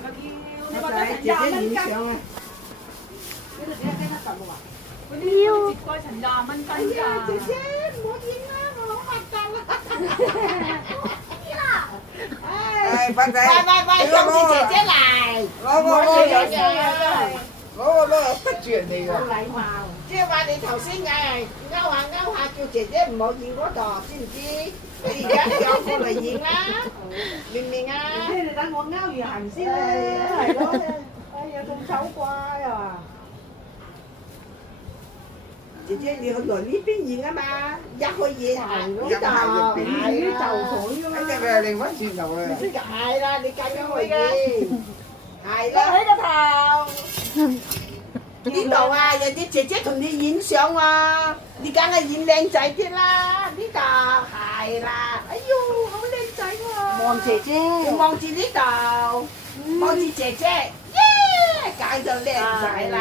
咪叫你我覺得成就係姐姐廿蚊斤？影相啊！呢度點解跟得實喎？嗰啲折蓋成廿蚊斤㗎。姐姐唔好影啦，我好核突啊！唉，笨仔，喂，上次姐姐嚟，攞個咩得住人哋㗎？冇禮貌。即係話你頭先嗌勾下，叫姐姐唔好影嗰度，知唔知？你而家有過嚟影啦，明唔明啊？姐姐，你等我勾完行先啦，係咯。哎呀，咁醜怪啊！姐姐你去來呢邊影啊嘛，一去影呢度，呢就佢㗎嘛。一隻佢係另翻轉頭嘅。係啦，你咁樣去影，係啦。起個頭。呢度啊，有啲姐姐同你影相喎，你梗係影靚仔啲啦。呢度係啦，哎呦，好靚仔喎！望姐姐。你望住呢度，望住姐姐，耶，梗就靚仔啦。